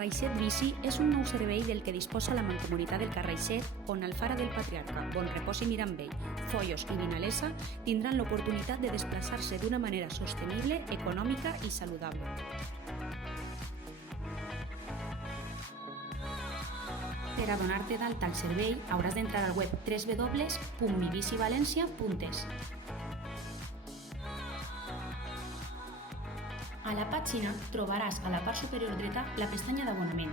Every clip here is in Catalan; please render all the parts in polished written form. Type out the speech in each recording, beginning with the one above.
Carraixet Bici és un nou servei del que disposa la Mancomunitat del Carraixet, on Alfara del Patriarca, Bonrepòs i Mirambell, Foios i Vinalesa tindran l'oportunitat de desplaçar-se d'una manera sostenible, econòmica i saludable. Per a donar-te d'alta al servei hauràs d'entrar al web www.mibicivalencia.es. A la pàgina trobaràs a la part superior dreta la pestanya d'abonament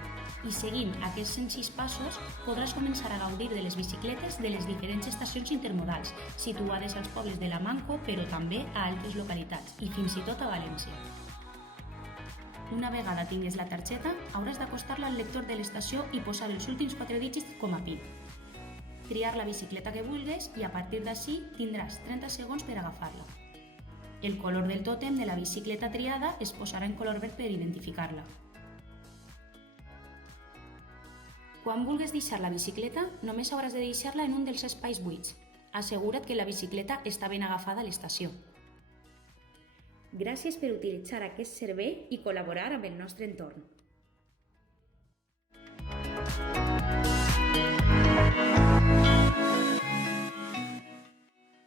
i seguint aquests senzills passos podràs començar a gaudir de les bicicletes de les diferents estacions intermodals situades als pobles de la Manco però també a altres localitats i fins i tot a València. Una vegada tingues la targeta hauràs d'acostar-la al lector de l'estació i posar els últims 4 dígits com a PIN. Triar la bicicleta que vulguis i a partir d'ací tindràs 30 segons per agafar-la. El color del tòtem de la bicicleta triada es posarà en color verd per identificar-la. Quan vulguis deixar la bicicleta, només hauràs de deixar-la en un dels espais buits. Assegura't que la bicicleta està ben agafada a l'estació. Gràcies per utilitzar aquest servei i col·laborar amb el nostre entorn.